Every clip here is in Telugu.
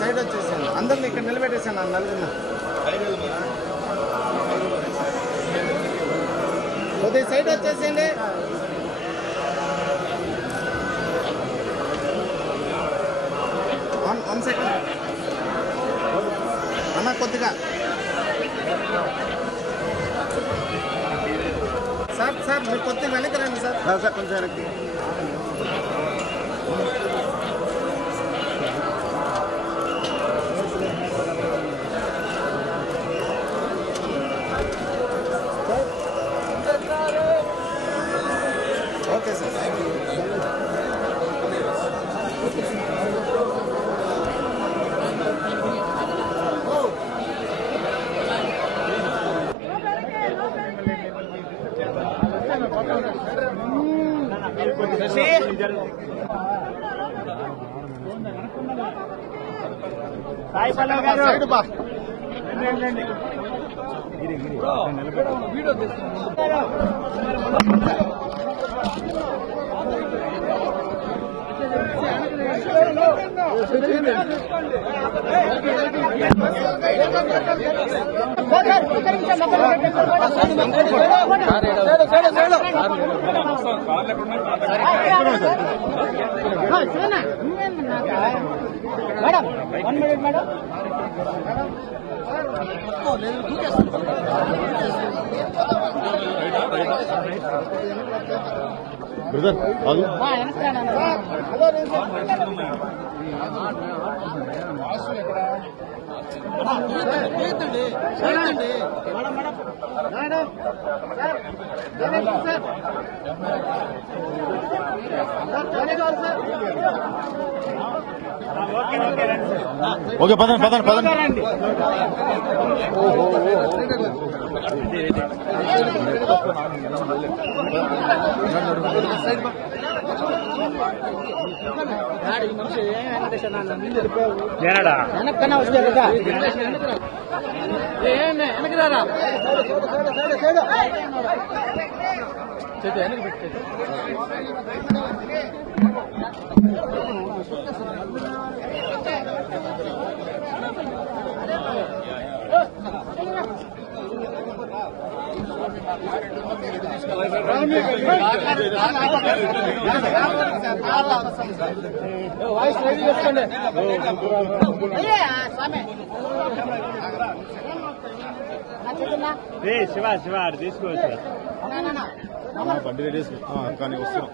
సైడ్ వచ్చేసాను అందరిని ఇక్కడ నిలబెట్టేసాను నలుగురు కొద్దిగా సైడ్ వచ్చేసేయండి వన్ సెకండ్ అన్న కొద్దిగా సార్ మీరు కొద్దిగా వెనక్కి రండి సార్ కొంచెం వెనక్కి ఓకే సార్ సాయి పల్లవ్ గారు సైడ్ బా video madam 1 minute madam brother ఆగు ఓకే పదండి వెనక్కన్నా వస్తే కదా వెనక్కి రారా వెనక్కి పెట్టి వాయిస్ రెడీ చేసుకోండి శివ తీసుకోవచ్చు బండి రెడీ కానీ వస్తున్నాం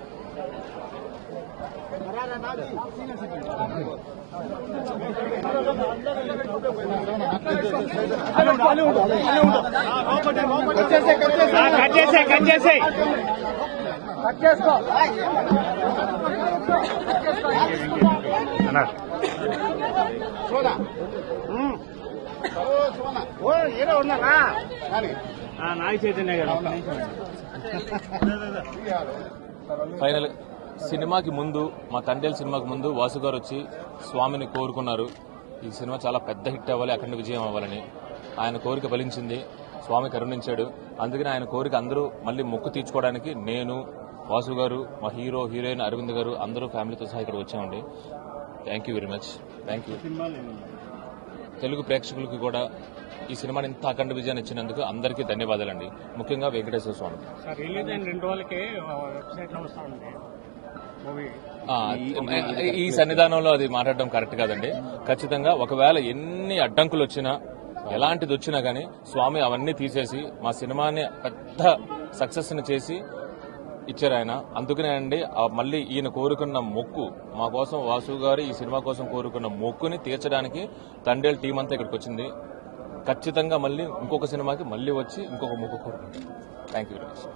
నాగ చైతన్య గారు ఫైనల్ సినిమాకి ముందు మా తండ్రి సినిమాకి ముందు వాసు గారు వచ్చి స్వామిని కోరుకున్నారు. ఈ సినిమా చాలా పెద్ద హిట్ అవ్వాలి, అఖండ విజయం అవ్వాలని. ఆయన కోరిక ఫలించింది, స్వామి కరుణించాడు. అందుకని ఆయన కోరిక అందరూ మళ్ళీ మొక్కు తీర్చుకోవడానికి నేను, వాసు గారు, మా హీరో హీరోయిన్ అరవింద్ గారు అందరూ ఫ్యామిలీతో సహా ఇక్కడ వచ్చామండి. Thank you very much. Thank you. Telugu ప్రేక్షకులకి కూడా ఈ సినిమాని ఇంత అఖండ విజయాన్ని ఇచ్చినందుకు అందరికీ ధన్యవాదాలండి. ముఖ్యంగా వెంకటేశ్వర స్వామి. ఈ సన్నిధానంలో అది మాట్లాడడం కరెక్ట్ కాదండి. ఖచ్చితంగా ఒకవేళ ఎన్ని అడ్డంకులు వచ్చినా, ఎలాంటిది వచ్చినా గానీ స్వామి అవన్నీ తీసేసి మా సినిమాని పెద్ద సక్సెస్ ని చేసి ఇచ్చారు ఆయన. అందుకనే అండి మళ్ళీ ఈయన కోరుకున్న మొక్కు మా కోసం, వాసు గారు ఈ సినిమా కోసం కోరుకున్న మొక్కుని తీర్చడానికి తండేల్ టీం అంతా ఇక్కడికి వచ్చింది. ఖచ్చితంగా మళ్ళీ ఇంకొక సినిమాకి మళ్ళీ వచ్చి ఇంకొక మొక్కు కోరుకుంటాం. Thank you very much.